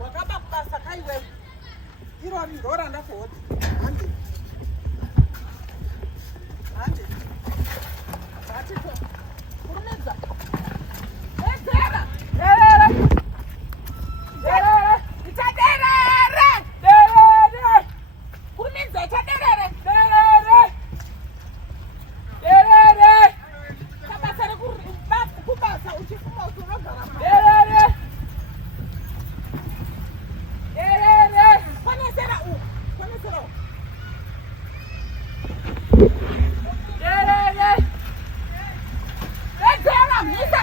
wakabakubasa kaiwe irori roranda kuoti hande hande atito kurumedza etera erera derere itaderere derere kurumedza itaderere derere derere kabasara kubasa uchifuma usunogara derere derere konesera konesera derere derere misa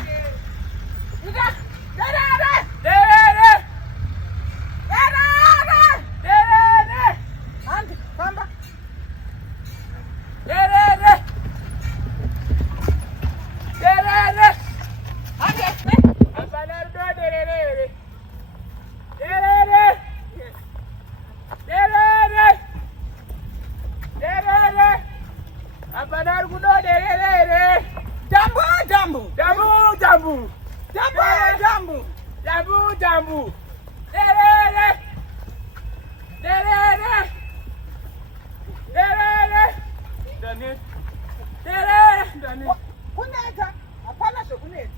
ida derere derere derere derere andi kamba derere derere andi abanar do derere derere derere derere abanar gudo derere jambu jambu jambu jambu jambu jambu jambu jambu derere derere derere dani derere dani kuneta hapana shokuneta